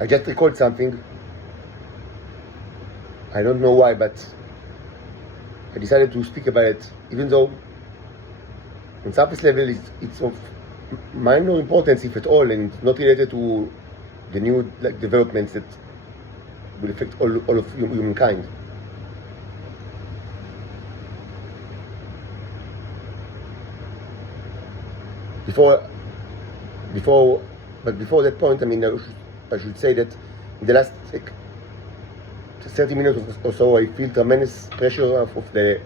I just recalled something. I don't know why, but I decided to speak about it, even though on surface level it's of minor importance, if at all, and it's not related to the new developments that will affect all of humankind. Before that point, I should say that in the last 30 minutes or so, I feel tremendous pressure of the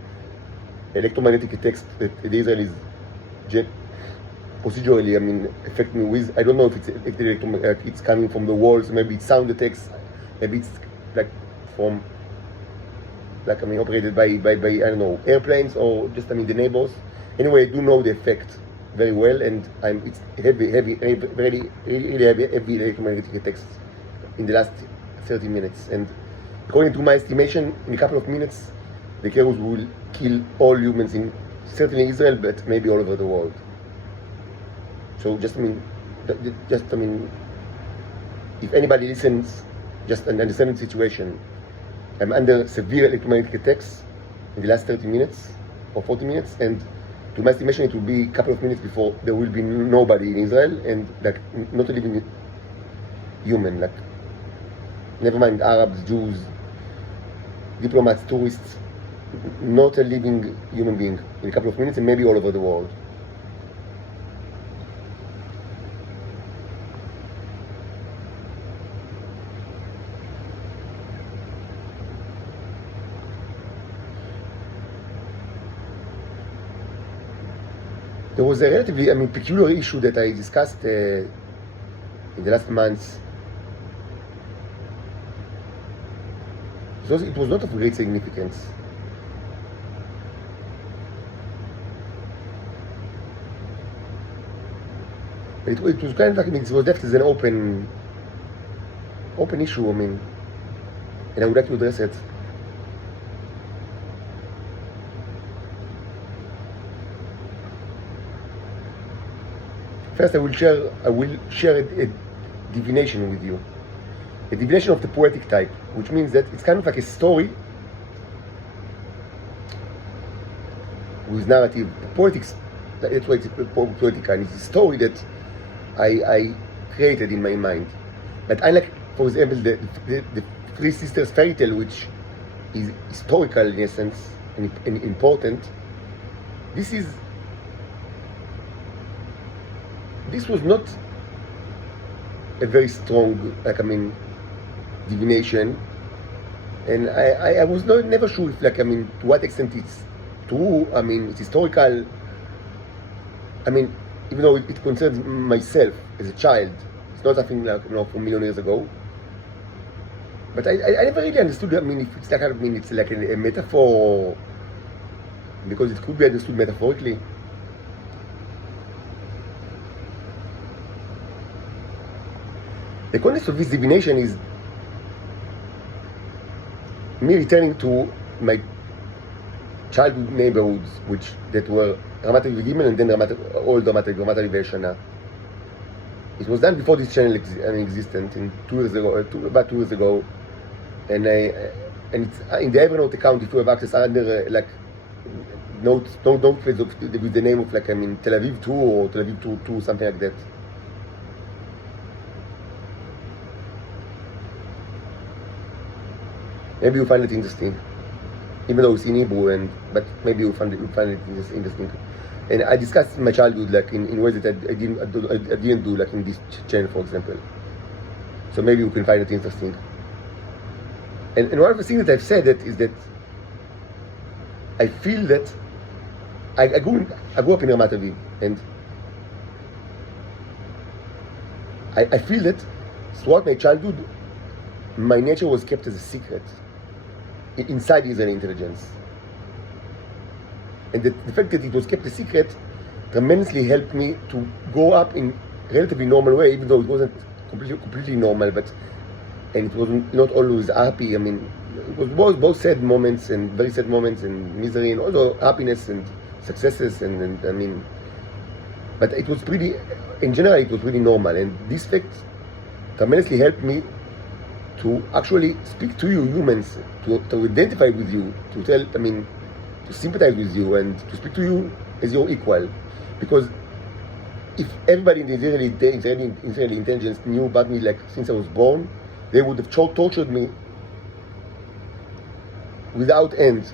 electromagnetic attacks that the Israelis procedurally, affect me with. I don't know if it's coming from the walls, maybe it's sound attacks, maybe it's operated by I don't know, airplanes, or just the neighbors. Anyway, I do know the effect very well, and it's really heavy electromagnetic attacks in the last 30 minutes. And according to my estimation, in a couple of minutes, the chaos will kill all humans in certainly Israel, but maybe all over the world. So if anybody listens, just understand the situation. I'm under severe electromagnetic attacks in the last 30 minutes or 40 minutes, and to my estimation, it will be a couple of minutes before there will be nobody in Israel, and not a living human. Never mind Arabs, Jews, diplomats, tourists, not a living human being in a couple of minutes, and maybe all over the world. There was a relatively, peculiar issue that I discussed in the last months. It was not of great significance. It was kind of it was left as an open issue, and I would like to address it. First, I will share a divination with you. A divination of the poetic type, which means that it's kind of like a story with narrative. Poetics, that's why it's poetical. It's a story that I created in my mind. But unlike, for example, the Three Sisters fairy tale, which is historical in essence and important, this was not a very strong, divination, and I was never sure if, to what extent it's true. It's historical. Even though it concerns myself as a child, it's not something from million years ago. But I never really understood. If it's it's like a metaphor, because it could be understood metaphorically. The context of this divination is me returning to my childhood neighborhoods, that were Ramat Aviv Gimel and then old Ramat Aviv Shana. It was done before this channel existed, about 2 years ago, and it's in the Evernote account. If you have access under notes with the name of Tel Aviv 2 or Tel Aviv 2, something like that. Maybe you find it interesting, even though it's in Hebrew, but maybe you find it interesting. And I discussed my childhood in ways that I didn't do in this channel, for example. So maybe you can find it interesting. And one of the things that I've said is that I feel that I grew up in Ramat Aviv, and I feel that throughout my childhood, my nature was kept as a secret inside Israeli intelligence. And the fact that it was kept a secret tremendously helped me to grow up in a relatively normal way, even though it wasn't completely normal, and it was not always happy. It was both sad moments and very sad moments and misery, and also happiness and successes, but it was in general, it was pretty normal. And this fact tremendously helped me to actually speak to you humans, to identify with you, to tell, to sympathize with you and to speak to you as your equal. Because if everybody in the Israeli intelligence knew about me like since I was born, they would have tortured me without end.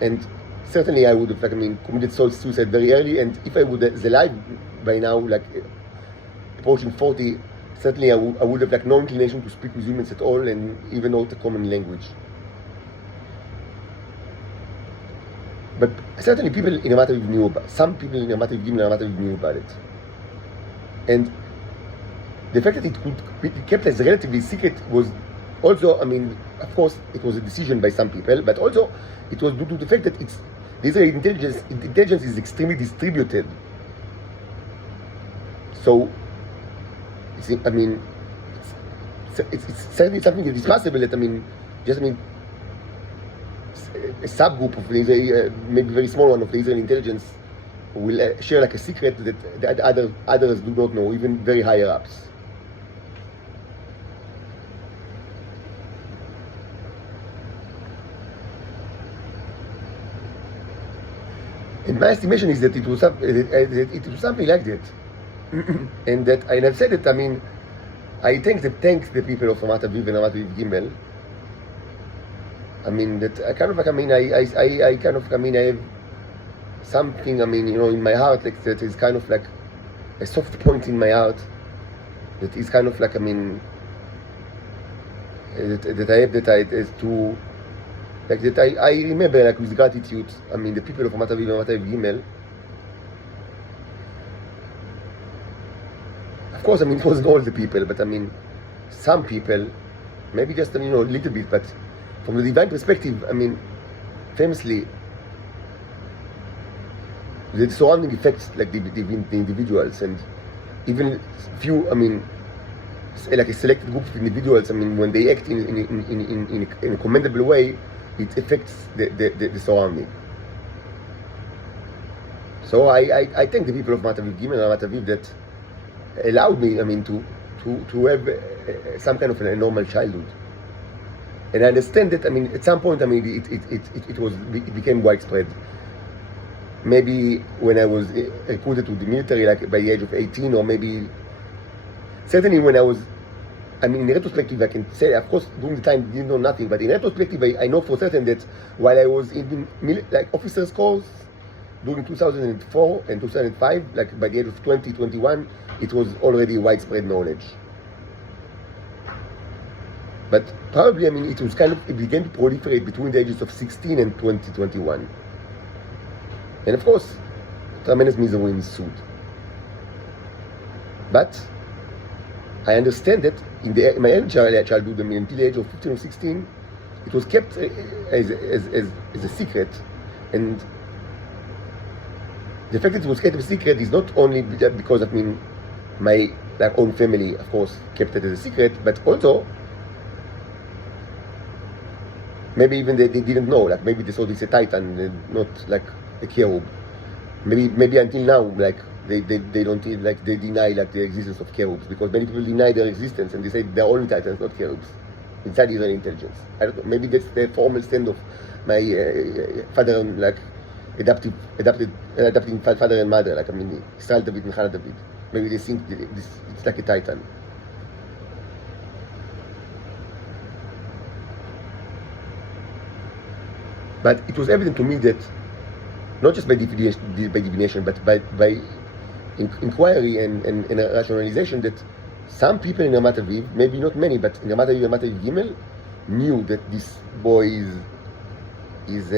And certainly I would have committed suicide very early, and if I would have alive by now, like approaching 40, certainly I would have no inclination to speak with humans at all, and even not a common language. But certainly people in Ramat Aviv knew about it. Some people in Ramat Aviv and Ramat Aviv knew about it. And the fact that it could be kept as relatively secret was also, of course, it was a decision by some people, but also it was due to the fact that the Israeli intelligence is extremely distributed. So, it's certainly something that is possible that, a subgroup of the Israeli, maybe very small one of the Israeli intelligence will share like a secret that others do not know, even very higher ups. And my estimation is that it was something like that, and I've said it. I thank the people of Ramat Aviv and Ramat Aviv Gimel. That I have something, in my heart, like that is kind of like a soft point in my heart. That is kind of like, that I have, I remember like with gratitude. The people of Ramat Aviv and Ramat Aviv Gimel. Of course, it wasn't all the people, but some people, maybe just a little bit, but from the divine perspective, famously, the surrounding effects, like the individuals, and even few, like a selected group of individuals, when they act in a commendable way, it affects the surrounding. So I thank the people of Ramat Aviv Gimel and Ramat Aviv that allowed me, to have some kind of a normal childhood. And I understand that, at some point, it became widespread. Maybe when I was recruited to the military, like by the age of 18, or maybe, certainly when I was, in retrospective, I can say, of course, during the time, I didn't know nothing, but in retrospective, I know for certain that while I was in officers' corps, during 2004 and 2005, like by the age of 20, 21, it was already widespread knowledge. But probably, it began to proliferate between the ages of 16 and 20, 21. And of course, tremendous misery ensued. But I understand that in my early childhood, until the age of 15 or 16, it was kept as a secret. And the fact that it was kept a secret is not only because my own family, of course, kept it as a secret, but also maybe even they didn't know, like maybe they thought it's a titan and not like a cherub. Maybe until now, like they don't they deny the existence of cherubs, because many people deny their existence and they say they're only titans, not cherubs, inside Israeli intelligence. I don't know. Maybe that's the formal stand of my father and adopting father and mother, Israel David and Hannah David. Maybe they think it's like a titan. But it was evident to me that, not just by divination, but by inquiry and rationalization, that some people in Ramat Aviv, maybe not many, but in Ramat Aviv Gimel, knew that this boy is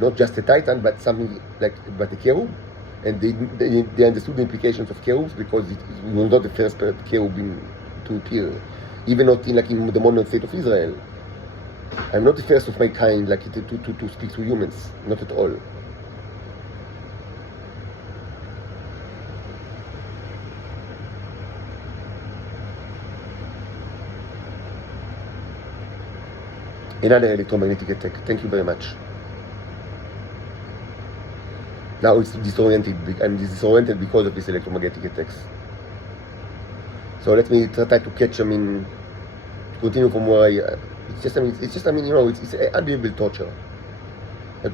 not just a titan, but something but a cherub, and they understood the implications of cherubs, because it was not the first cherub to appear, even not in the modern state of Israel. I'm not the first of my kind, to speak to humans, not at all. Another electromagnetic attack. Thank you very much. Now it's disoriented. I'm disoriented because of these electromagnetic attacks. So let me try to catch continue from where it's just, it's unbelievable torture. Like,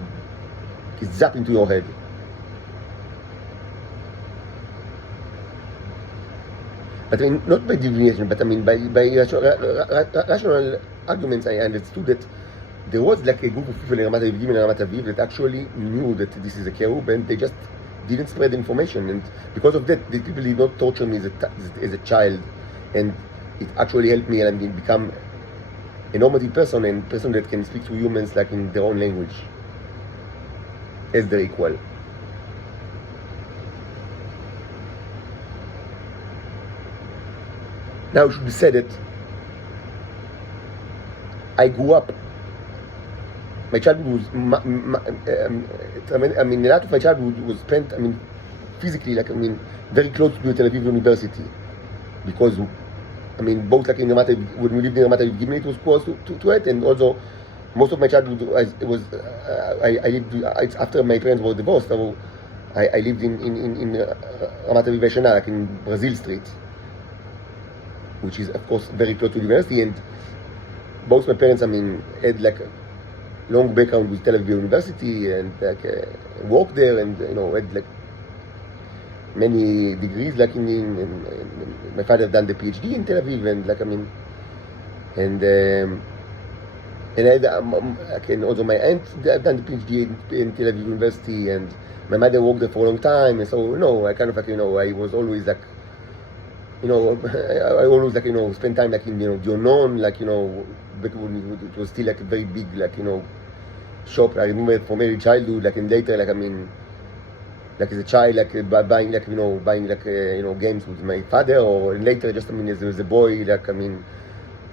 it's zapped into your head. But I mean, not by divination, but I mean, by rational arguments, I understood that there was like a group of people in Ramat Aviv and Ramat Aviv that actually knew that this is a cherub, and they just didn't spread information. And because of that, the people did not torture me as a child, and it actually helped me and become a normative person and person that can speak to humans like in their own language as their equal. Now it should be said that I grew up. My childhood was, I mean, a lot of my childhood was spent, I mean, physically, like, I mean, very close to the Tel Aviv University, because, I mean, both like in Ramat Aviv, when we lived in Ramat Aviv, it was close to it, and also most of my childhood I lived it's after my parents were divorced. So I lived in Ramat Aviv Shana, like in Brazil Street, which is of course very close to the university, and both my parents, I mean, had like a long background with Tel Aviv University and like worked there, and had like many degrees, like and my father done the PhD in Tel Aviv, and like I mean, and I had, and also my aunt done the PhD in Tel Aviv University, and my mother worked there for a long time, and so I kind of like I was always like I always like spend time like in Dionon, like back when it was still like a very big like shop. I remember it from early childhood, like, and later, like, I mean, like as a child, like buying like games with my father, or later just as a boy, like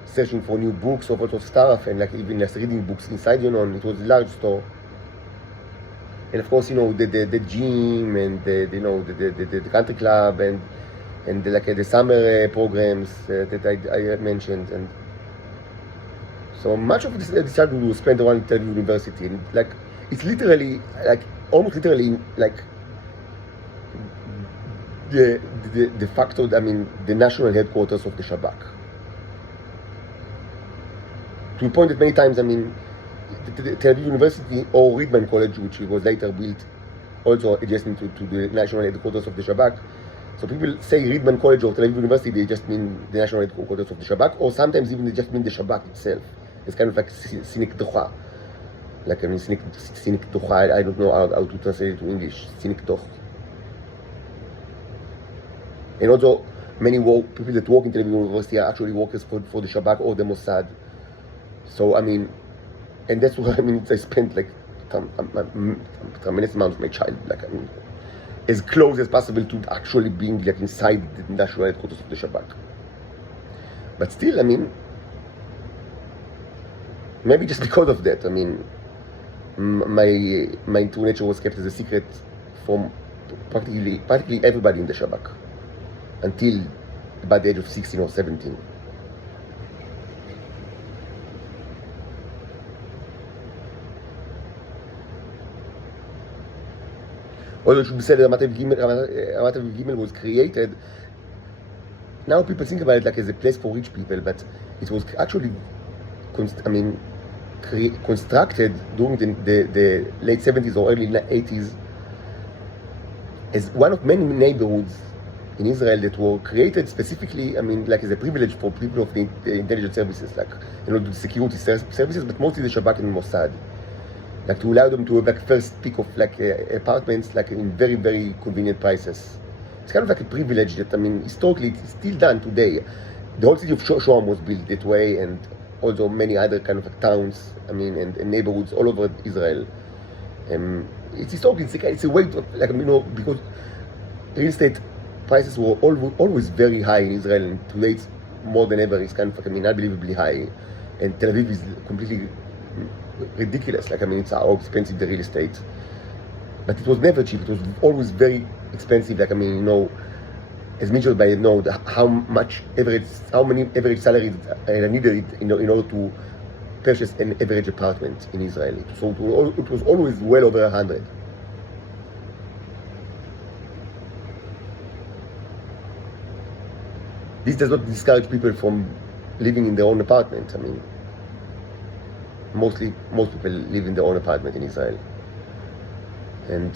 searching for new books or of stuff, and like even just reading books inside it was a large store. And of course the gym and the country club and the summer programs that I mentioned, and so much of this childhood was spent around Tel Aviv University, and like it's literally like almost literally like de facto, the national headquarters of the Shabak. To the point that many times, the Tel Aviv University or Riedman College, which was later built also adjacent to the national headquarters of the Shabak. So people say Riedman College or Tel Aviv University, they just mean the national headquarters of the Shabak, or sometimes even they just mean the Shabak itself. It's kind of like Sinik Docha. Like, Sinik Docha, I don't know how to translate it to English. Sinik Doch. And also, many people that work in Tel Aviv University are actually workers for the Shabak or the Mossad. So, and that's what I spent like tremendous amount of my child, like, as close as possible to actually being like inside the national headquarters of the Shabak. But still, maybe just because of that, my true nature was kept as a secret from practically everybody in the Shabak until about the age of 16 or 17. Although it should be said that Ramat Aviv Gimel was created, now people think about it like as a place for rich people, but it was actually constructed during the late 70s or early 80s as one of many neighborhoods in Israel that were created specifically, like as a privilege for people of the intelligence services, like, the security services, but mostly the Shabak and Mossad. Like to allow them to have like first pick of like apartments like in very, very convenient prices. It's kind of like a privilege that historically it's still done today. The whole city of Shoham was built that way, and also many other kind of like towns, and neighborhoods all over Israel. It's historically it's a way to because real estate prices were always very high in Israel, and today it's more than ever. It's kind of like unbelievably high, and Tel Aviv is completely ridiculous. It's how expensive the real estate, but it was never cheap. It was always very expensive. As measured by how many average salaries are needed in order to purchase an average apartment in Israel. So it was always well over 100. This does not discourage people from living in their own apartment. I mean, most people live in their own apartment in Israel, and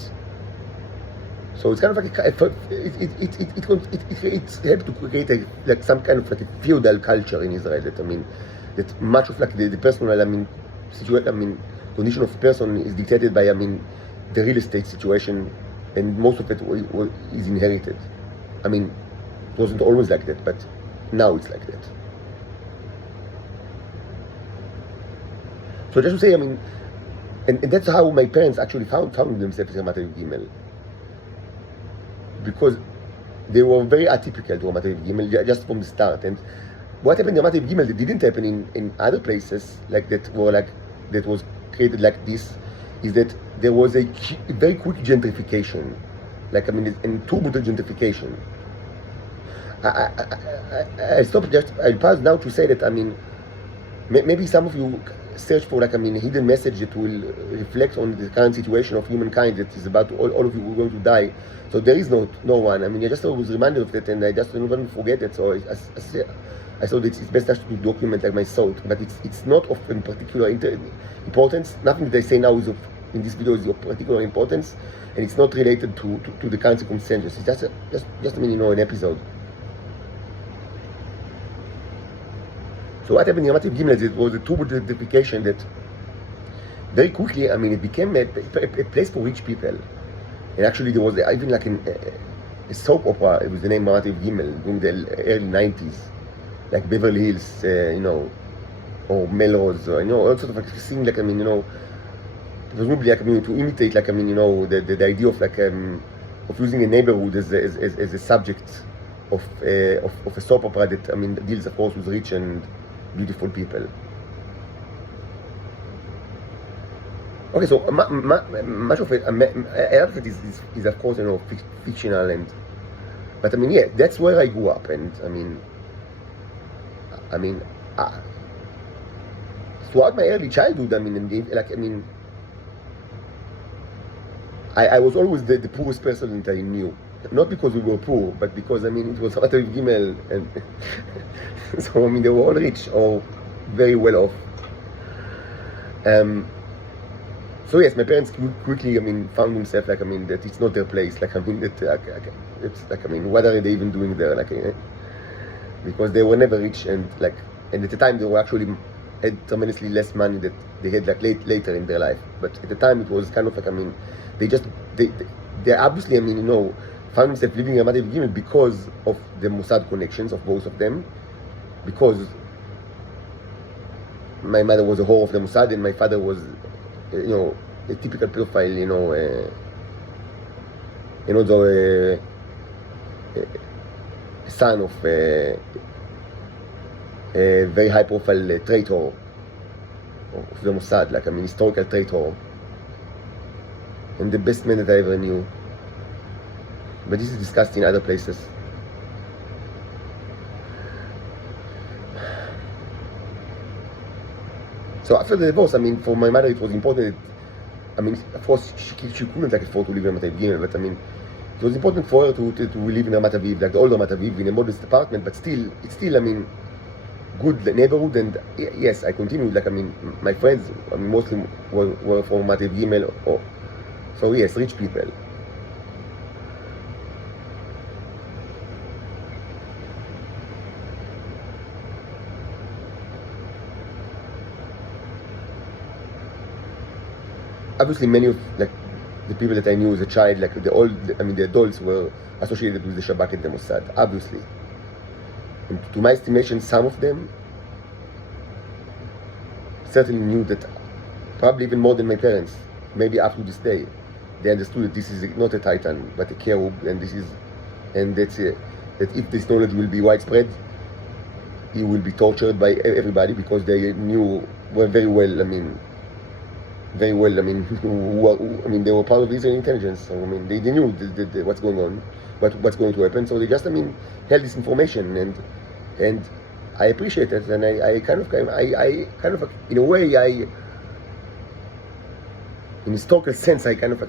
so it's kind of like it helped to create like some kind of like a feudal culture in Israel. That much of like the personal condition of person is dictated by the real estate situation, and most of it is inherited. It wasn't always like that, but now it's like that. So just to say, and that's how my parents actually found themselves in Ramat Aviv Gimel, because they were very atypical to Ramat Aviv Gimel just from the start. And what happened in Ramat Aviv Gimel that didn't happen in other places that was created like this, is that there was a very quick gentrification, and turbulent gentrification. I'll pause now to say that maybe some of you search for a hidden message that will reflect on the current situation of humankind, that is about all of you who are going to die. So there is no one. I just was reminded of that, and I just don't want to forget it. So I thought it's best to document my thought, but it's not of particular importance. Nothing that I say now in this video is of particular importance, and it's not related to the current circumstances. It's just an episode. So what happened in Ramat Aviv Gimel, it was a turbulent gentrification that very quickly, it became a place for rich people. And actually there was even like a soap opera, it was the name Ramat Aviv Gimel, during the early 90s, like Beverly Hills, or Melrose, all sorts of like things, presumably to imitate the idea of using a neighborhood as a subject of a soap opera that deals of course with rich and beautiful people. Okay, so much of it, a lot of it is of course fictional, but yeah, that's where I grew up, and throughout my early childhood, I was always the poorest person that I knew. Not because we were poor, but because it was Ramat Aviv Gimel, and so they were all rich or very well off. So yes, my parents quickly found themselves that it's not their place. It's what are they even doing there? Because they were never rich, and at the time they were actually had tremendously less money that they had later in their life. But at the time it was kind of they obviously found themselves living in Ramat Aviv Gimel because of the Mossad connections of both of them, because my mother was a whore of the Mossad and my father was a typical pedophile, a son of a very high profile traitor of the Mossad, historical traitor, and the best man that I ever knew. But this is discussed in other places. So after the divorce, for my mother it was important that, of course she couldn't afford to live in Ramat Aviv Gimel, but it was important for her to live in Ramat Aviv, like the old Ramat Aviv, in a modest apartment, but still, it's still, good neighborhood. And yes, I continued, my friends, mostly were from Ramat Aviv Gimel, so yes, rich people. Obviously, many of the people that I knew as a child, the adults were associated with the Shabak and the Mossad, obviously. And to my estimation, some of them certainly knew that, probably even more than my parents, maybe up to this day. They understood that this is not a titan, but a cherub, and that if this knowledge will be widespread, he will be tortured by everybody, because they were very well, they were part of Israeli intelligence, so they knew what's going on, what's going to happen, so they just held this information, and I appreciate it, and I kind of in a way, in historical sense, I kind of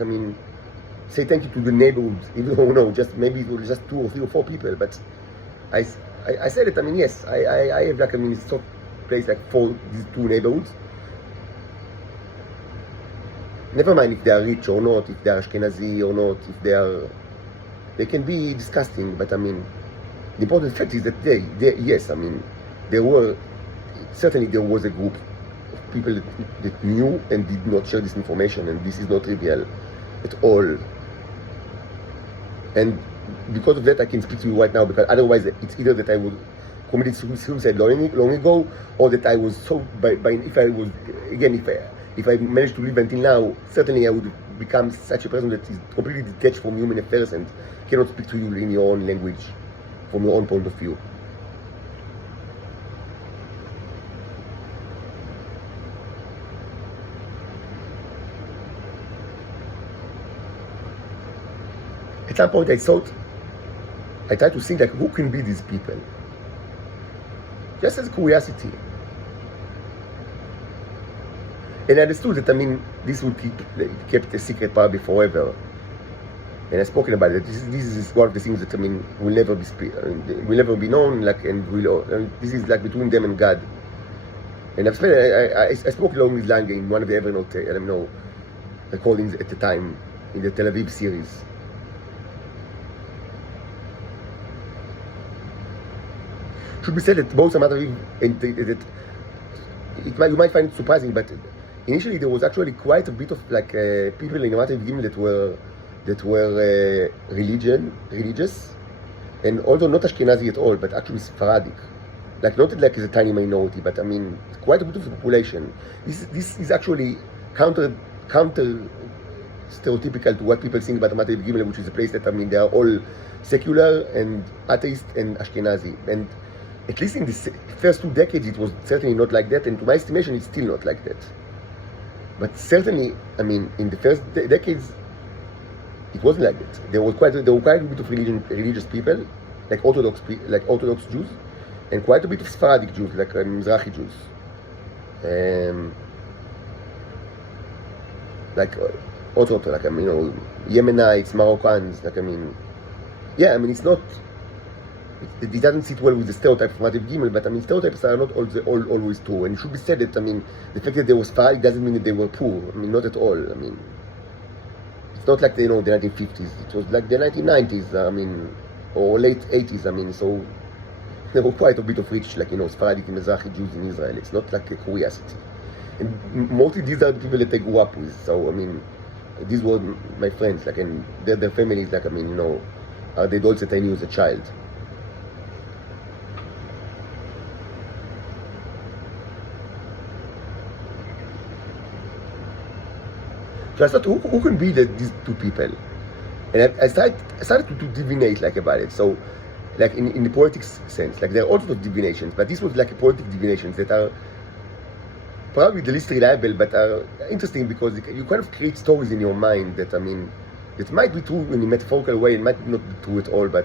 say thank you to the neighborhood, even though maybe it was just 2 or 3 or 4 people, but I said it. I mean, yes, I have like, I mean, it's top place like for these two neighborhoods. Never mind if they are rich or not, if they are Ashkenazi or not, if they can be disgusting, but I mean, the important fact is that yes, I mean, certainly there was a group of people that knew and did not share this information, and this is not trivial at all. And because of that, I can speak to you right now, because otherwise it's either that I would committed suicide long ago, or that I was so, if I was, again, if I managed to live until now, certainly I would become such a person that is completely detached from human affairs and cannot speak to you in your own language, from your own point of view. At some point I tried to think like, who can be these people? Just as curiosity. And I understood that, I mean, this would kept a secret probably forever. And I've spoken about it. This is one of the things that, I mean, will never be known, like, and this is like between them and God. And I spoke along this line in one of the Evernote, recordings at the time in the Tel Aviv series. Should be said that both Shach-Mat and you might find it surprising, but initially there was actually quite a bit of like people in Shach-Mat that were religious, and although not Ashkenazi at all, but actually Sephardic, like not like as a tiny minority, but I mean quite a bit of the population. This is actually counter stereotypical to what people think about Shach-Mat, which is a place that, I mean, they are all secular and atheist and Ashkenazi, and at least in the first 2 decades, it was certainly not like that, and to my estimation, it's still not like that. But certainly, I mean, in the first decades, it wasn't like that. There were quite a bit of religious people, like Orthodox Jews, and quite a bit of Sephardic Jews, like Mizrahi Jews, like Orthodox, like, I mean, Yemenites, Moroccans, like, I mean, yeah, I mean, it's not. It doesn't sit well with the stereotype of Shach-Mat, but I mean, stereotypes are not always true. And it should be said that, I mean, the fact that they were Sephardic doesn't mean that they were poor. I mean, not at all. I mean, it's not like the 1950s. It was like the 1990s. I mean, or late 80s. I mean, so there were quite a bit of rich, like, Sephardic and Mizrahi Jews in Israel. It's not like a curiosity. And mostly these are the people that I grew up with. So I mean, these were my friends, like, and their families, like, I mean, are the adults that I knew as a child. So I thought, who can be these two people? And I started to divinate like about it. So, like in the poetic sense, like there are all sorts of divinations, but this was like a poetic divinations that are probably the least reliable, but are interesting because you kind of create stories in your mind that, I mean, it might be true in a metaphorical way, it might not be true at all, but.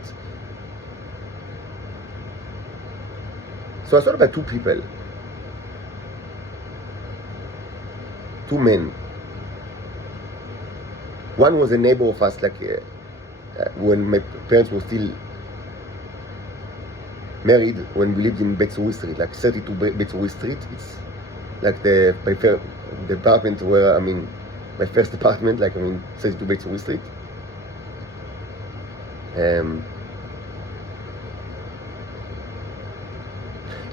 So I thought about two people, two men. One was a neighbor of us, like when my parents were still married, when we lived in Bet Zuri Street, like 32 Bet Zuri Street. It's like the apartment where, I mean, my first apartment, like, I mean, 32 Bet Zuri Street.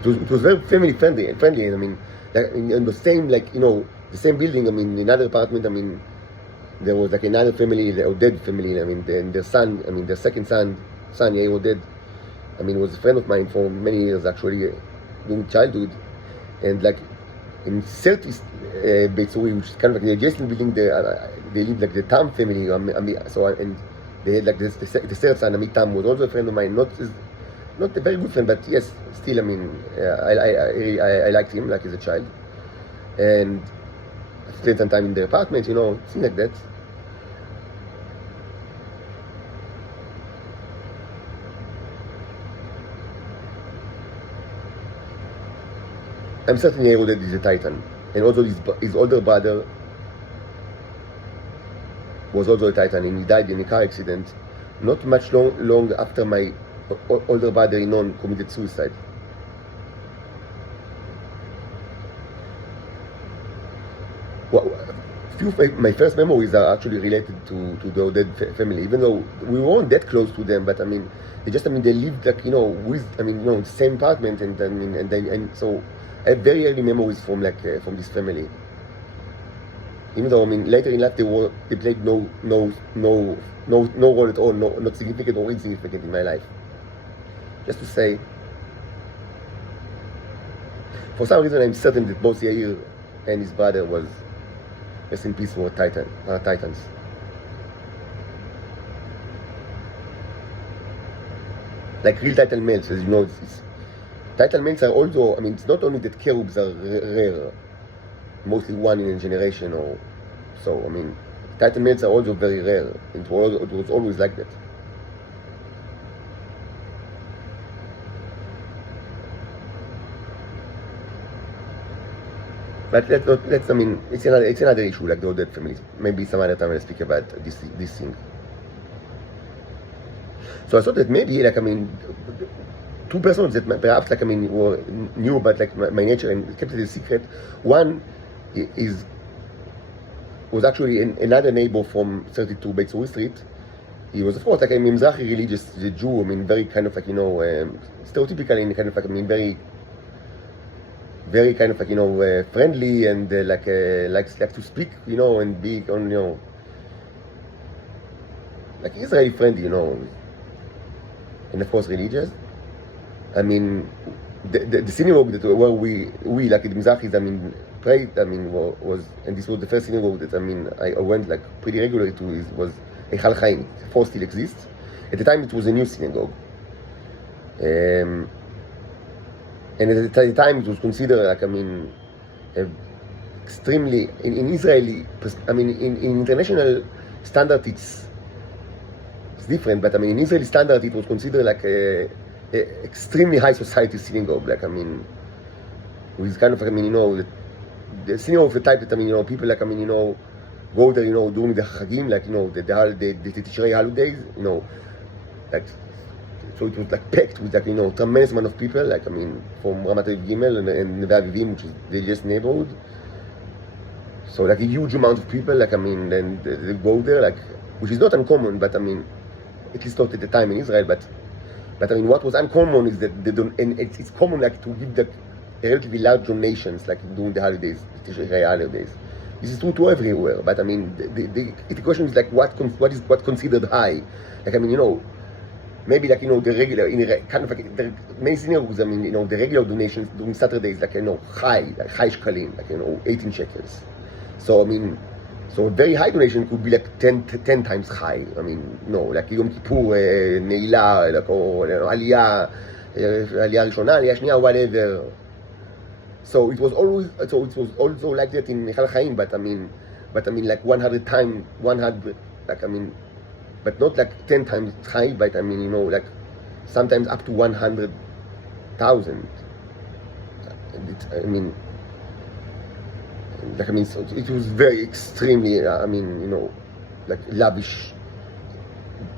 It was very family friendly, and I mean, like in the same, like, the same building, I mean, another apartment, I mean, there was like another family, the Oded family, I mean, their son, I mean, their second son, Yair Oded, I mean, was a friend of mine for many years, actually, during childhood. And like in 30 Beit Zuri, which is kind of like the adjacent building, they live like the Tam family, and they had like the third son, Amit Tam, was also a friend of mine, not a very good friend, but yes, still, I mean, I liked him, like, as a child. And I spent some time in their apartment, things like that. I'm certain Yair Oded is a Titan, and also his older brother was also a Titan, and he died in a car accident not much long after my older brother Inon committed suicide. Well, few of my first memories are actually related to the Oded family, even though we weren't that close to them. But I mean, they lived like with the same apartment, and so I have very early memories from from this family. Even though later in life they played no role at all, not significant or insignificant in my life. Just to say, for some reason I'm certain that both Yair and his brother was, rest in peace, were titans. Like real title males, as you know, title males are also, it's not only that cherubs are rare, mostly one in a generation or so. Title males are also very rare. It was always like that. But it's another issue, like the Oded families. Maybe some other time I'll speak about this thing. So I thought that maybe, two persons that perhaps, knew about my nature and kept it a secret. One was actually another neighbor from 32 Beit Suri Street. He was, of course, a Mizrahi religious Jew. Very kind of stereotypical in kind of very kind of friendly and likes to speak, and be on like Israeli friendly, and of course religious. The synagogue that where we like the Mizrahis, prayed. Was, and this was the first synagogue that I went pretty regularly to. Was Eichal Chaim. Four still exists. At the time, it was a new synagogue. And at the time, it was considered extremely in Israeli. In international standard, it's different. But in Israeli standard, it was considered a extremely high society synagogue. With kind of the synagogue of the type that people go there during the Chagim, the Tishrei holidays, so it was packed with tremendous amount of people, from Ramat Aviv Gimel and Neve Avivim, which is the just neighborhood. So a huge amount of people, and they go there, which is not uncommon, but at least not at the time in Israel. But what was uncommon is that they don't, and it's common to give the relatively large donations during the holidays, the Tishrei holidays. This is true to everywhere. But the question is what is considered high? Maybe the regular the many synagogues, the regular donations during Saturdays high shekalim, 18 shekels. So so a very high donation could be 10 times high. Yom Kippur, Neila, or Aliyah Rishona, Aliyah Shniya, whatever. So it was also like that in Eichal Chaim, but 100 times 100, but not 10 times high, but sometimes up to 100,000. So it was very extremely, lavish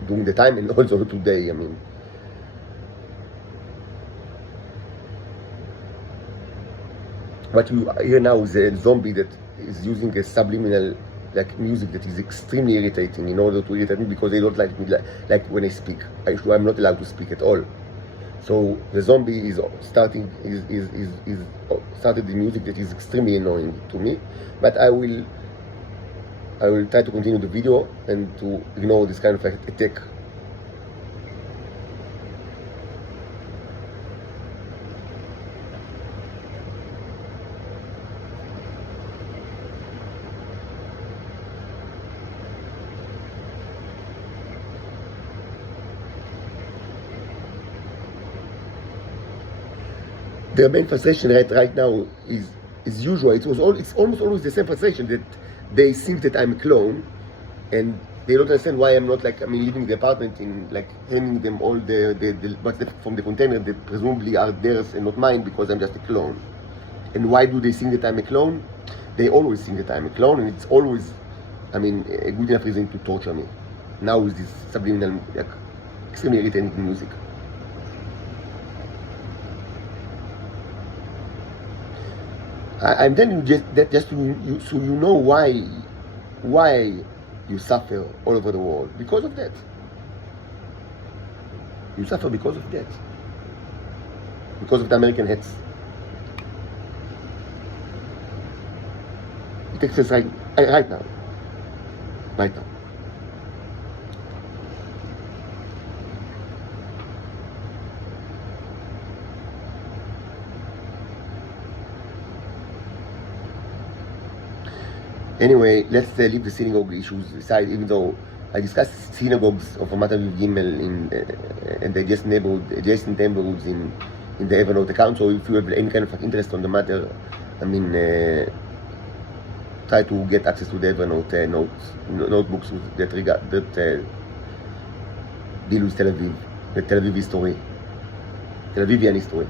during the time and also today. What you hear now is a zombie that is using a subliminal music that is extremely irritating in order to irritate me, because they don't like me like when I speak. I'm not allowed to speak at all. So the zombie is started the music that is extremely annoying to me. But I will try to continue the video and to ignore this kind of attack. Their main frustration right now is usual. It's almost always the same frustration, that they think that I'm a clone, and they don't understand why I'm not leaving the apartment in handing them all the what's from the container that presumably are theirs and not mine, because I'm just a clone. And why do they think that I'm a clone? They always think that I'm a clone, and it's always a good enough reason to torture me. Now with this subliminal extremely irritating music. I'm telling you just so you know why you suffer all over the world because of that. You suffer because of that. Because of the American hats. It takes us right now. Right now. Anyway, let's leave the synagogue issues aside, even though I discussed synagogues of Ramat Aviv Gimel in the adjacent neighborhoods in the Evernote account. So if you have any kind of interest on the matter, I mean, try to get access to the Evernote notebooks that deal with Tel Aviv, the Tel Aviv history, Tel Avivian history.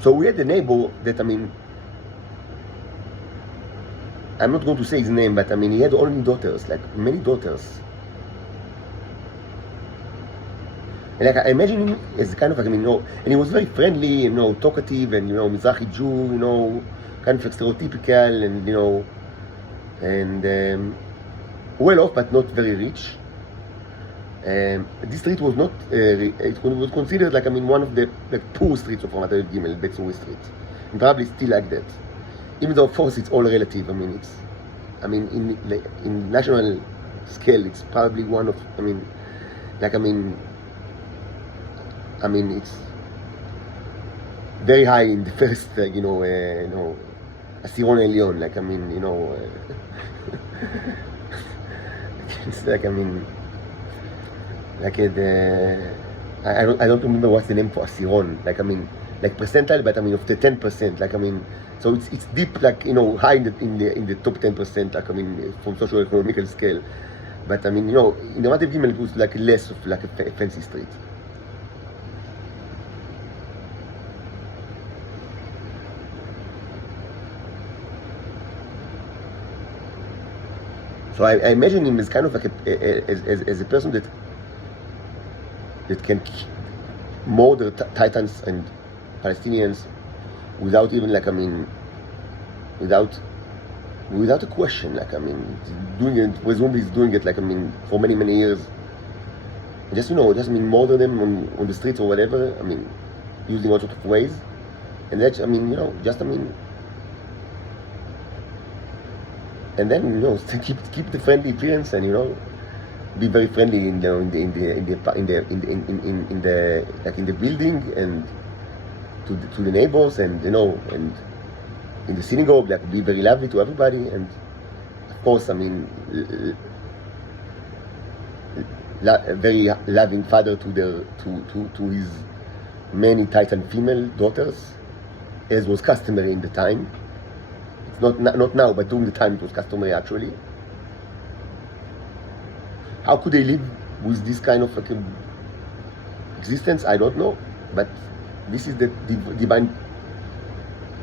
So we had a neighbor that, I mean, I'm not going to say his name, but I mean, he had only daughters, like many daughters. And like I imagine him as kind of like, I mean, you know, and he was very friendly, you know, talkative, and you know, Mizrahi Jew, you know, kind of like stereotypical, and you know, and well off, but not very rich. This street was not, it was considered like, I mean, one of the poor streets of Ramat Aviv Gimel, Betzuri Street. And probably still like that. Even though, of course, it's all relative. I mean, in national scale, it's probably one of, I mean, it's very high in the first, Asiron Elyon, like, I mean, you know, it's like, I mean, like I don't remember what's the name for Asiron, like, I mean, like percentile, but I mean of the 10%, like, I mean, so it's deep, like, you know, high in the top 10%, like, I mean, from socio-economical scale. But I mean, you know, in the Ramat Aviv Gimel it was like less of like a fancy street. So I imagine him as kind of like as a person that can murder Titans and Palestinians without even, like, I mean, without a question, like, I mean, doing it, presumably he's doing it, like, I mean, for many, many years. Just, you know, just, I mean, murder them on the streets or whatever, I mean, using all sorts of ways. And that's, I mean, you know, just, I mean, and then, you know, keep the friendly appearance, and, you know, be very friendly in the building, and to the neighbors, and, you know, and in the synagogue, like, be very lovely to everybody. And of course, I mean, a very loving father to his many Titan female daughters, as was customary in the time. It's not now, but during the time it was customary, actually. How could they live with this kind of, like, existence? I don't know, but this is the divine,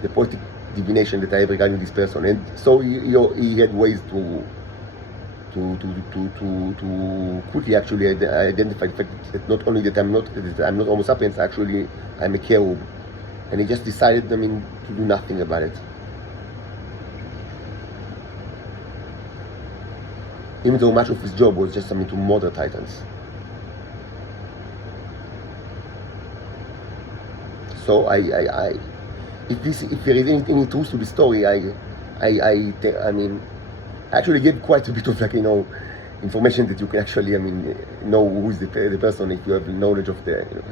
the poetic divination that I have regarding this person. And so he had ways to quickly actually identify the fact that not only that I'm not Homo sapiens, actually I'm a cherub, and he just decided, I mean, to do nothing about it. Even though much of his job was just, I mean, to murder Titans. So if there is any truth to the story, I mean, I actually gave quite a bit of, like, you know, information that you can actually, I mean, know who is the person if you have knowledge of the, you know,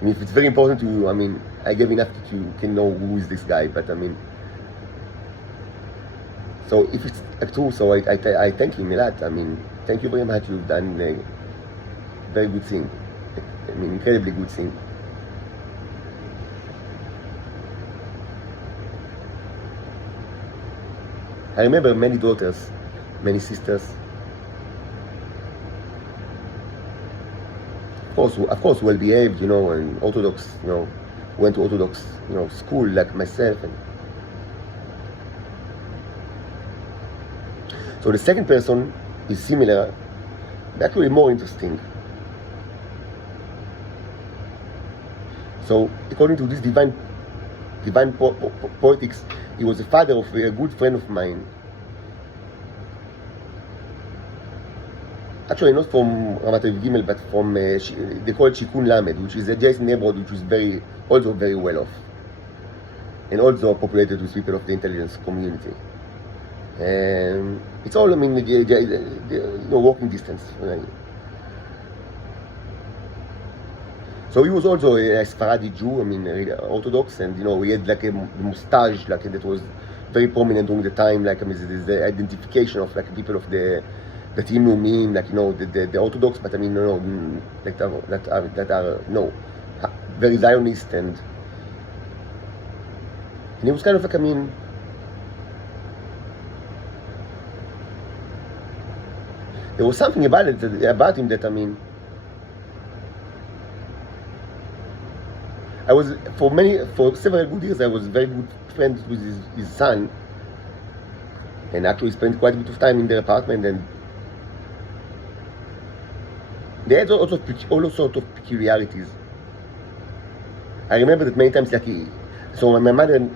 I mean, if it's very important to you, I mean, I gave enough that you can know who is this guy, but I mean, so if it's true, so I thank him a lot. I mean, thank you very much. You've done a very good thing. I mean, incredibly good thing. I remember many daughters, many sisters. Of course, well behaved, you know, and Orthodox, you know, went to Orthodox, you know, school like myself. And so the second person is similar, but actually more interesting. So according to this divine poetics, he was the father of a good friend of mine. Actually, not from Ramat Aviv Gimel, but from they call it Shikun Lamed, which is a adjacent neighborhood, which is also very well off, and also populated with people of the intelligence community. It's all, I mean, walking distance. Right? So he was also a Sephardi Jew, I mean, Orthodox, and he had like a mustache, like that was very prominent during the time. Like, I mean, there's the identification of like people of the Team Lumim, like the Orthodox, but I mean, that are very Zionist, and he was kind of like, I mean, there was something about him that, I mean, for several good years, I was very good friends with his son, and actually spent quite a bit of time in their apartment, and they had all sorts of peculiarities. I remember that many times, like, so my mother,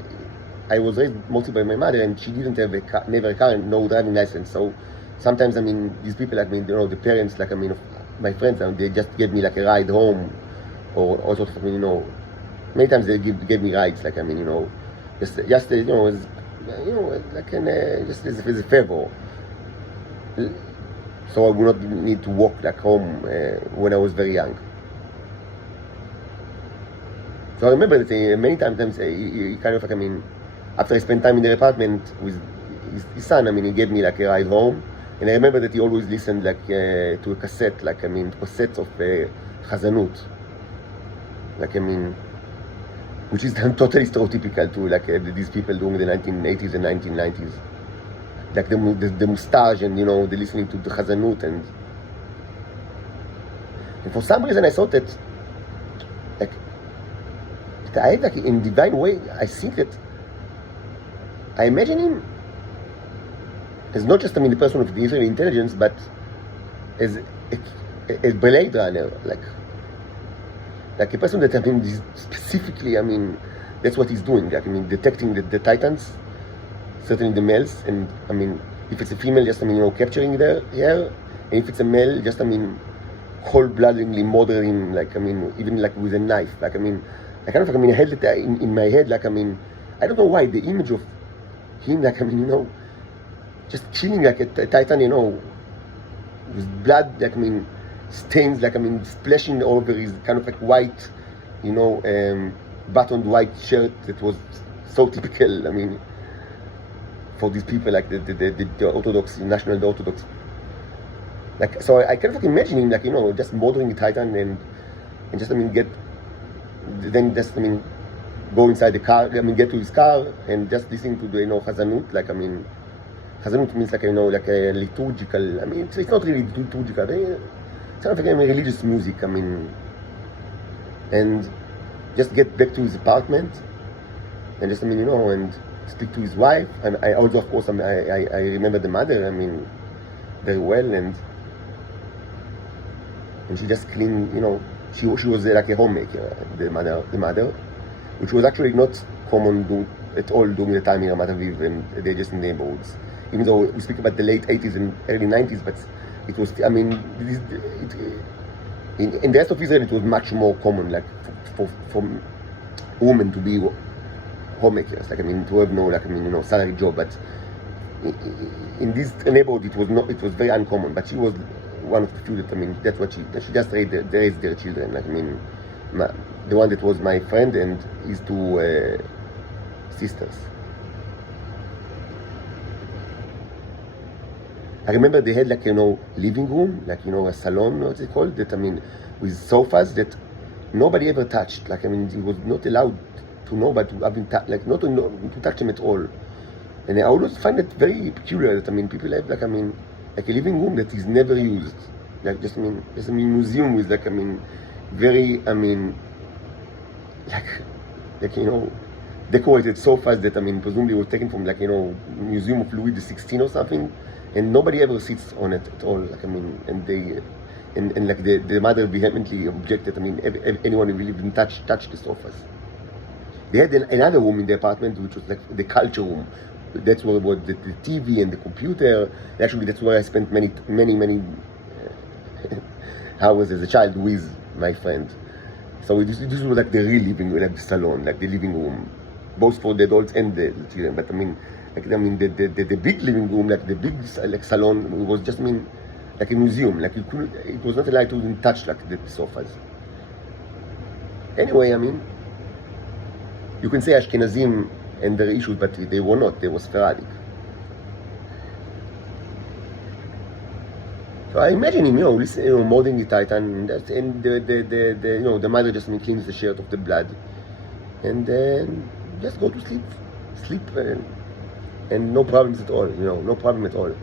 I was raised mostly by my mother, and she didn't have never a car and no driving license. So sometimes, I mean, these people, like, I mean, the parents, like, I mean, of my friends, they just gave me like a ride home, or all sorts of, I mean, many times they gave me rides, like, I mean, just like just as a favor. So I would not need to walk like home when I was very young. So I remember that many times he kind of like, I mean, after I spent time in their apartment with his son, I mean, he gave me like a ride home, and I remember that he always listened like to a cassette, like, I mean, cassettes of Chazanut, like, I mean, which is totally stereotypical to like these people during the 1980s and 1990s. Like the mustache, and the listening to the Chazanut, and for some reason I thought that, like, I had like in divine way, I think that I imagine him as not just, I mean, the person of the Israeli intelligence, but as a Blade Runner, like a person that, I mean, specifically, I mean, that's what he's doing. Like, I mean, detecting the Titans, certainly the males, and I mean, if it's a female, just, I mean, capturing their hair, and if it's a male, just, I mean, cold-bloodedly murdering, like, I mean, even like with a knife. Like, I mean, I kind of, like, I mean, I had it in my head, like, I mean, I don't know why, the image of him, like, I mean, just killing like a Titan, with blood, like, I mean, stains, like, I mean, splashing over his kind of like white, buttoned white shirt that was so typical, I mean, for these people, like the Orthodox, National Orthodox. Like, so I kind of like imagine him, like, just murdering a Titan, and just, I mean, go inside the car, I mean, get to his car, and just listening to the, Chazanut, like, I mean, Chazanut means like, like a liturgical, I mean, it's not really liturgical, it's kind of like a religious music, I mean, and just get back to his apartment, and just, I mean, and speak to his wife, and I also, of course, I remember the mother, I mean, very well, and she just cleaned, she was like a homemaker, the mother, which was actually not common at all during the time in Ramat Aviv and the adjacent neighborhoods. Even though we speak about the late 80s and early 90s, but it was, I mean, in the rest of Israel, it was much more common, like, for women to be homemakers, like, I mean, to have no, like, I mean, salary job, but in this neighborhood, it was very uncommon, but she was one of the few that, I mean, that's what she just raised their children, like, I mean, the one that was my friend and his two sisters. I remember they had, like, living room, like, a salon, what's it called, that, I mean, with sofas that nobody ever touched, like, I mean, it was not allowed to nobody to have not to touch them at all. And I always find it very peculiar that, I mean, people have, like, I mean, like a living room that is never used, like, just, I mean, museum with, like, I mean, very, I mean, like, decorated sofas that, I mean, presumably were taken from, like, Museum of Louis XVI or something, and nobody ever sits on it at all, like, I mean, and and like the mother vehemently objected. I mean, anyone who really didn't touch the sofas. They had another room in the apartment which was like the culture room. That's where was the TV and the computer. Actually, that's where I spent many hours as a child with my friend. So this was like the real living room, like the salon, like the living room, both for the adults and the children. But the big living room, like the big like salon, was just like a museum. Like it was not allowed to even touch like the sofas. Anyway, you can say Ashkenazim and their issues, but they were not. They were Sephardic. So I imagine him, molding the Titan, and the mother just cleans the shirt of the blood, and then just go to sleep, and no problems at all, no problem at all.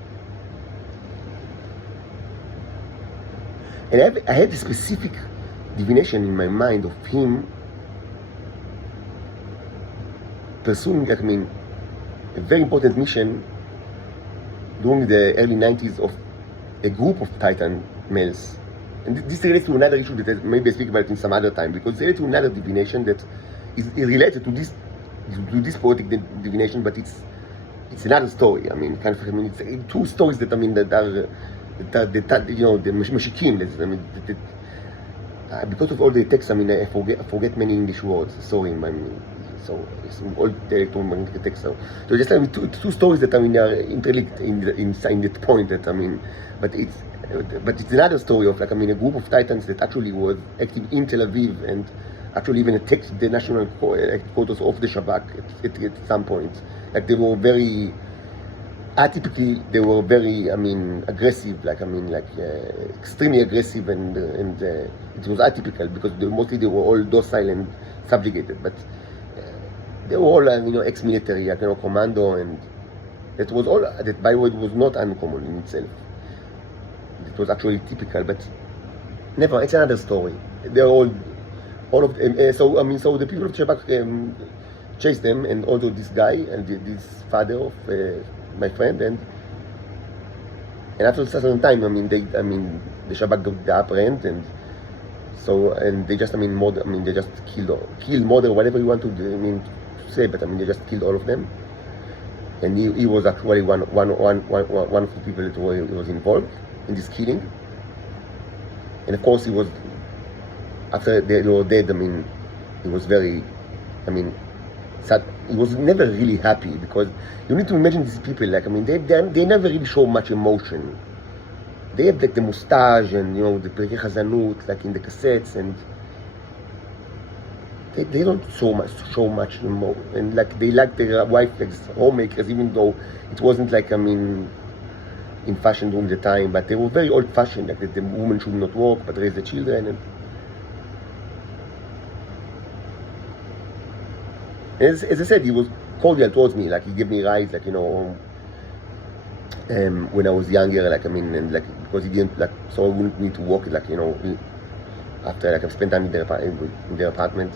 And I had a specific divination in my mind of him pursuing, a very important mission during the early 90s of a group of Titan males. And this relates to another issue that maybe I speak about in some other time, because it's related to another divination that is related to this poetic divination, but it's another story. It's two stories that are the Meshikim. Because of all the texts, I forget many English words. Sorry, so it's all the electromagnetic text. So just two stories that are interlinked in that point that but it's another story of a group of Titans that actually was active in Tel Aviv and actually even attacked the national headquarters of the Shabak at some point. Like they were very atypically, they were very aggressive, extremely aggressive, and it was atypical because mostly they were all docile and subjugated, but they were all ex-military, commando, and that was all. That, by the way, was not uncommon in itself. It was actually typical, but never. It's another story. They're all of them. So the people of Shabak chased them, and also this guy and this father of my friend, and after a certain time, the Shabak got the upper end, and they just they just killed murder, whatever you want to say, but they just killed all of them. And he was actually one of the people that was involved in this killing. And of course, he was, after they were dead, he was very, sad. He was never really happy, because you need to imagine these people, they never really show much emotion. They have the mustache and the Perkei Chazanut, like in the cassettes, and they don't show much emotion. And they like their wife as homemakers, even though it wasn't in fashion during the time, but they were very old-fashioned. Like the woman should not work but raise the children. And as I said, he was cordial towards me. He gave me rides, when I was younger, because he didn't, so I wouldn't need to work, after I've spent time in their apartment.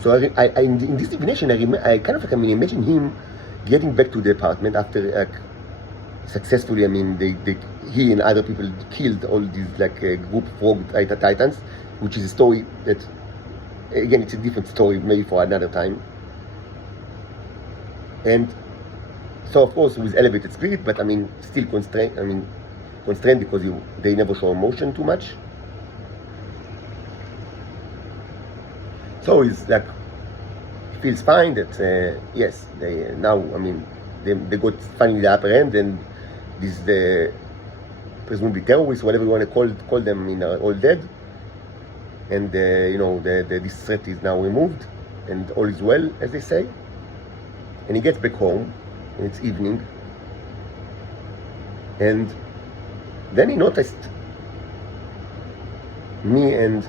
So I in this divination, I kind of imagine him getting back to the apartment after successfully. He and other people killed all these group of rogue Titans, which is a story that, again, it's a different story, maybe for another time. And so, of course, with elevated spirit, but still constrained. Constrained because they never show emotion too much. So it's he feels fine that yes, they now they got finally the upper end, and these presumably terrorists, whatever you want to call them, are all dead, and this threat is now removed, and all is well, as they say. And he gets back home, and it's evening, and then he noticed me and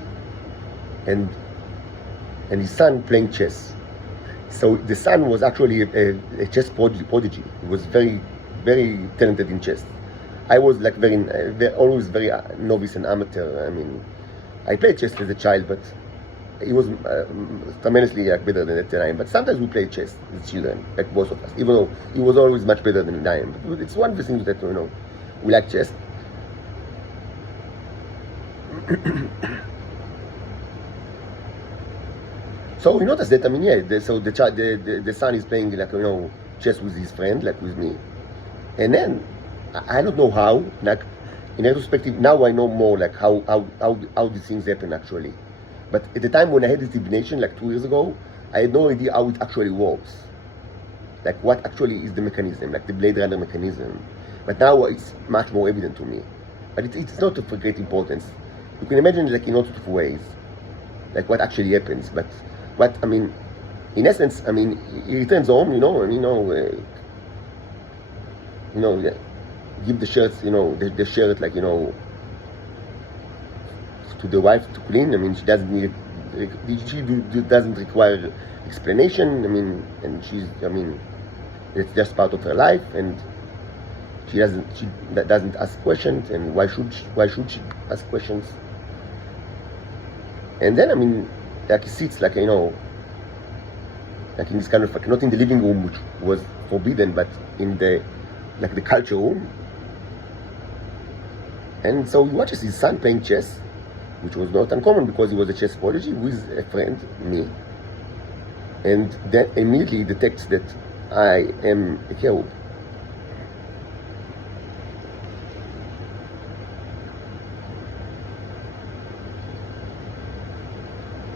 his son playing chess. So the son was actually a chess prodigy. He was very, very talented in chess. I was always very novice and amateur. I played chess as a child, but he was tremendously better than Naim. But sometimes we play chess with children, like both of us, even though he was always much better than Naim. But it's one of the things that we like chess. So we noticed that the son is playing chess with his friend, like with me, and then I don't know how, like in retrospective now I know more like how these things happen actually. But at the time when I had this divination, like 2 years ago, I had no idea how it actually works. Like what actually is the mechanism, like the Blade Runner mechanism. But now it's much more evident to me. But it's not of great importance. You can imagine like in all sorts of ways, like what actually happens. But what in essence, he returns home, give the shirts, the shirt like to the wife to clean. She doesn't need it. She doesn't require explanation. And she's it's just part of her life, and she doesn't ask questions. And why should she ask questions? And then like he sits like like in this kind of like not in the living room, which was forbidden, but in the culture room. And so he watches his son playing chess, which was not uncommon because he was a chess prodigy, with a friend, me. And then immediately detects that I am a cherub.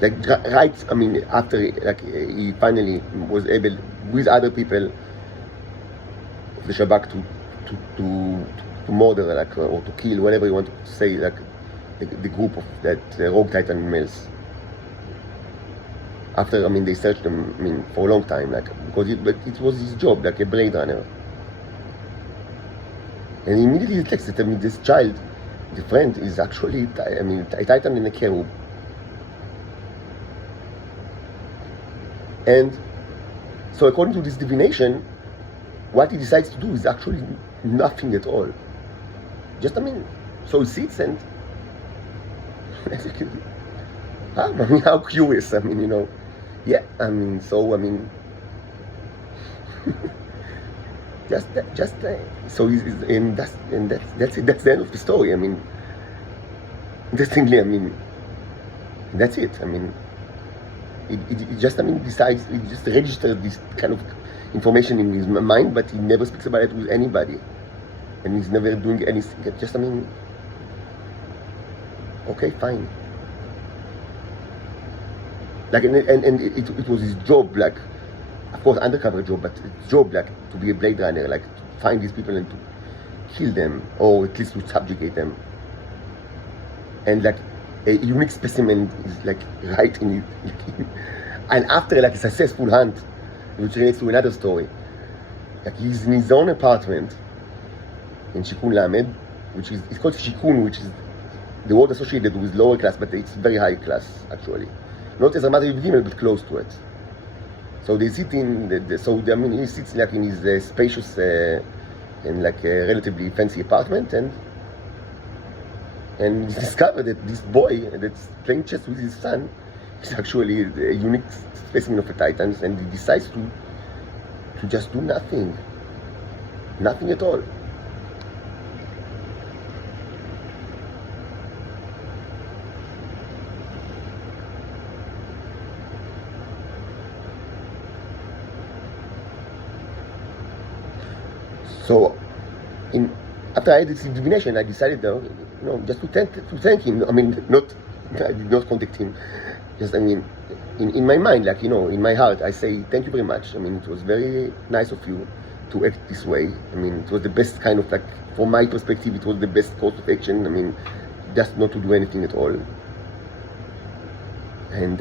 Like right, after like he finally was able with other people of the Shabak to murder or to kill, whatever you want to say, like the group of that rogue Titan males. After they searched them for a long time, because it was his job, like a Blade Runner. And he immediately detects that this child, the friend, is actually a Titan and a cherub. And so according to this divination, what he decides to do is actually nothing at all. Just so he sits and how curious, yeah, so that's it. That's the end of the story. Interestingly, that's it. It just decides, it just registered this kind of information in his mind, but he never speaks about it with anybody, and he's never doing anything. It just okay, fine. Like and it was his job, like of course undercover job, but his job like to be a Blade Runner, like to find these people and to kill them, or at least to subjugate them. And like a unique specimen is like right in it. And after like a successful hunt, which relates to another story, like he's in his own apartment in Shikun Lamed, which is, it's called Shikun, which is the word associated with lower class, but it's very high class actually. Not as a matter of Gimel, but close to it. So they sit in he sits like in his spacious and like a relatively fancy apartment, and he discovered that this boy that's playing chess with his son is actually a unique specimen of the Titans, and he decides to just do nothing at all. So, after I did this divination, I decided, just to thank him. I did not contact him. Just, in my mind, in my heart, I say thank you very much. It was very nice of you to act this way. It was the best kind of from my perspective, it was the best course of action. Just not to do anything at all. And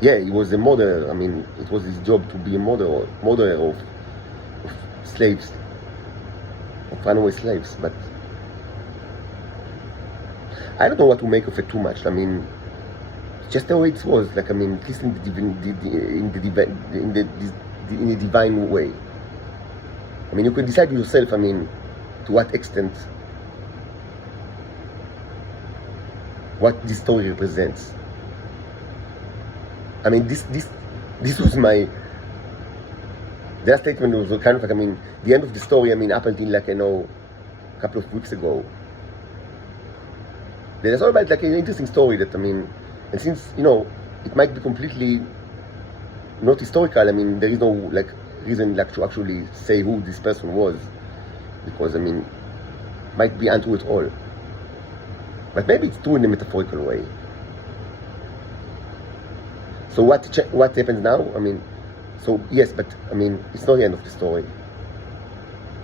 yeah, he was a murderer. It was his job to be a murderer of slaves, of runaway slaves. But I don't know what to make of it too much. Just the way it was. At least in a divine way. You can decide yourself. To what extent what this story represents. I mean, this was my, the last statement was kind of like, I mean, the end of the story, I mean, up until like, a couple of weeks ago. There's all about like an interesting story that, I mean, and since, it might be completely not historical, I mean, there is no like reason like to actually say who this person was, because, I mean, might be untrue at all. But maybe it's true in a metaphorical way. So what happens now? I mean, so yes, but I mean, it's not the end of the story.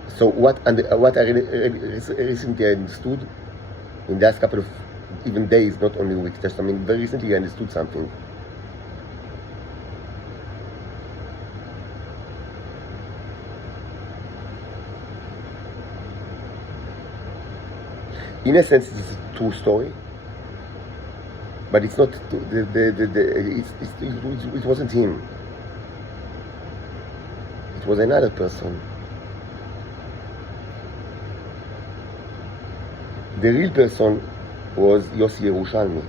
So what I recently understood in the last couple of even days, not only weeks, just, I mean, very recently I understood something. In a sense, it's a true story, but it's not. It wasn't him. It was another person. The real person was Yossi Yerushalmi.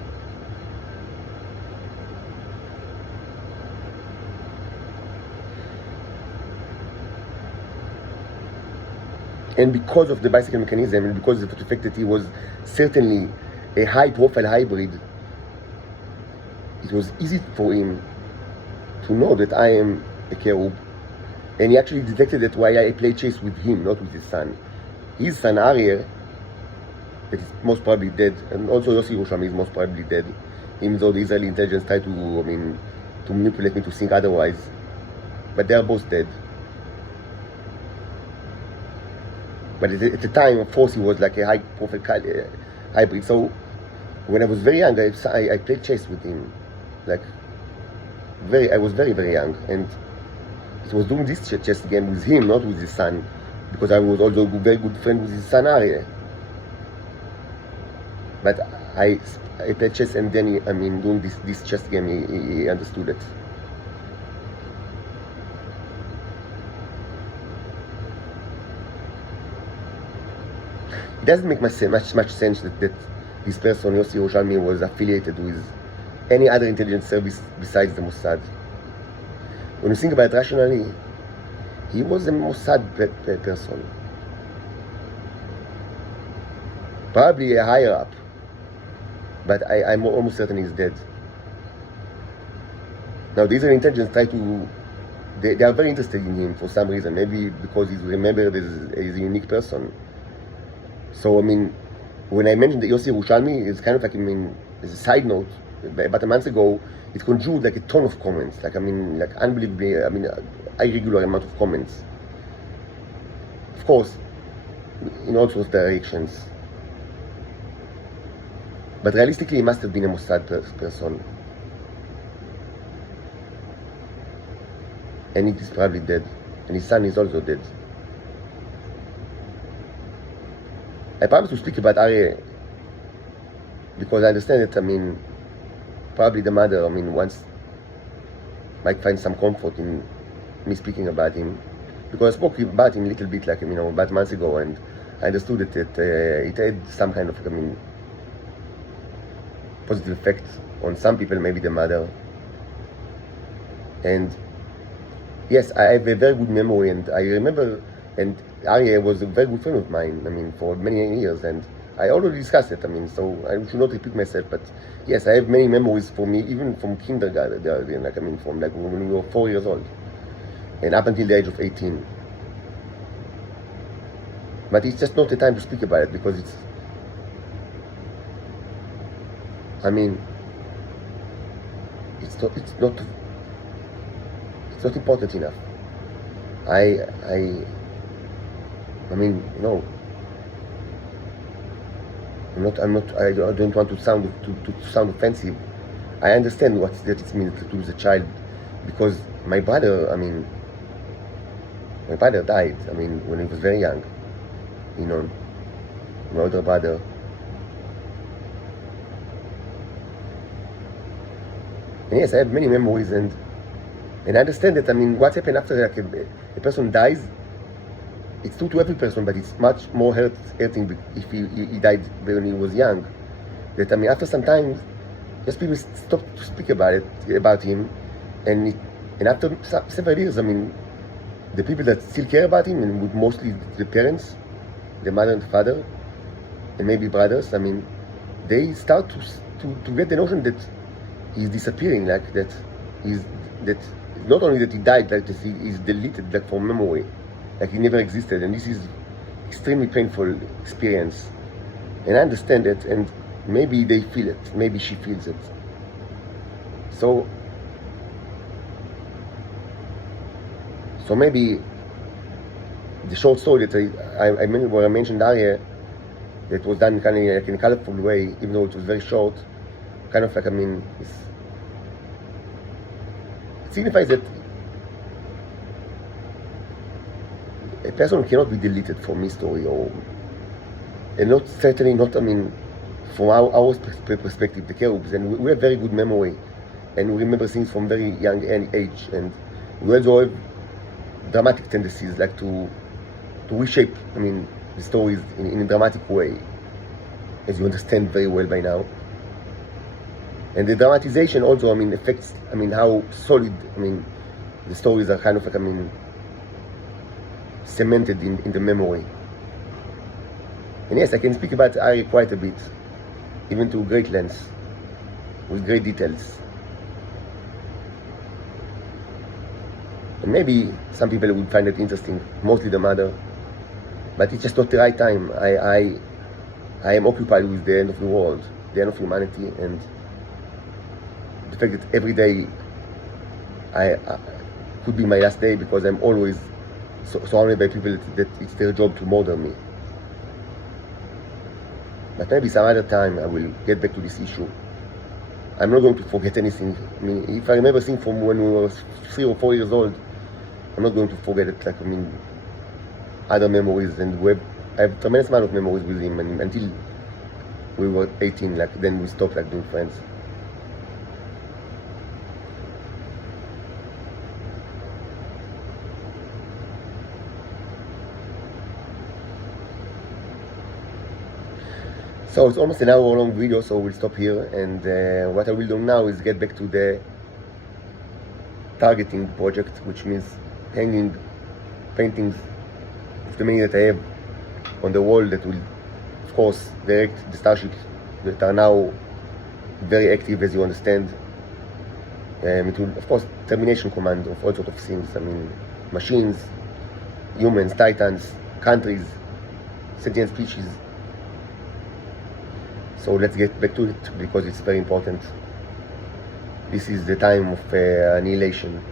And because of the bicycle mechanism, and because of the fact that he was certainly a high-profile hybrid, it was easy for him to know that I am a cherub. And he actually detected that while I played chess with him, not with his son. His son, Aryeh, that is most probably dead, and also Yossi Yerushalmi is most probably dead, even though the Israeli intelligence tried to, to manipulate me to think otherwise. But they are both dead. But at the time, of course, he was like a high-profile hybrid. So when I was very young, I played chess with him. Like, I was very, very young. And he was doing this chess game with him, not with his son. Because I was also a very good friend with his son, Aryeh. But I played chess, and then, doing this chess game, he understood it. It doesn't make much sense that this person, Yossi Yerushalmi, was affiliated with any other intelligence service besides the Mossad. When you think about it rationally, he was a Mossad person. Probably a higher up, but I'm almost certain he's dead. Now, the Israeli intelligence try to, they are very interested in him for some reason, maybe because he's remembered as a unique person. So, when I mentioned the Yossi Yerushalmi, it's kind of like, as a side note, about a month ago, it conjured like a ton of comments, like unbelievably, irregular amount of comments. Of course, in all sorts of directions. But realistically, he must have been a Mossad person. And he is probably dead. And his son is also dead. I promise to speak about Aryeh because I understand that, probably the mother, once might find some comfort in me speaking about him. Because I spoke about him a little bit, like, about months ago, and I understood that it had some kind of, positive effect on some people, maybe the mother. And yes, I have a very good memory, and I remember, and Aryeh was a very good friend of mine, for many years, and I already discussed it, so I should not repeat myself, but yes, I have many memories for me, even from kindergarten, from when we were 4 years old, and up until the age of 18. But it's just not the time to speak about it, because it's not important enough. No. I don't want to sound offensive. I understand what it means to lose a child, because my brother died, when he was very young. My older brother. And yes, I have many memories, and I understand that, what happened after a person dies, it's true to every person, but it's much more hurting if he died when he was young. that, I mean, after some time, just people stopped to speak about him, and after several years, I mean, the people that still care about him, and mostly the parents, the mother and father, and maybe brothers, I mean, they start to get the notion that he's disappearing, like that not only that he died, like that he's deleted, like, from memory, like he never existed, and this is extremely painful experience. And I understand it, and maybe they feel it, maybe she feels it. So maybe the short story that I mentioned earlier, that was done kind of like in a colorful way, even though it was very short, kind of like, I mean, it signifies that a person cannot be deleted from history, and certainly not, I mean, from our perspective, the cherubs, and we have very good memory, and we remember things from very young age, and we also have dramatic tendencies, like to reshape, I mean, the stories in a dramatic way, as you understand very well by now. And the dramatization also, I mean, affects, I mean, how solid, I mean, the stories are kind of like, I mean, cemented in the memory. And yes, I can speak about Ari quite a bit, even to great lengths, with great details. And maybe some people would find it interesting, mostly the mother, but it's just not the right time. I am occupied with the end of the world, the end of humanity, and the fact that every day I could be my last day, because I'm always surrounded by people that it's their job to murder me. But maybe some other time I will get back to this issue. I'm not going to forget anything. I mean, if I remember things from when we were 3 or 4 years old, I'm not going to forget it. Like, I mean, other memories, and I have a tremendous amount of memories with him, and until we were 18, like, then we stopped, like, being friends. So it's almost an hour-long video, so we'll stop here, and what I will do now is get back to the targeting project, which means hanging paintings of the many that I have on the wall that will, of course, direct the starships that are now very active, as you understand. It will, of course, termination command of all sorts of things. I mean, machines, humans, titans, countries, sentient species. So let's get back to it, because it's very important. This is the time of annihilation.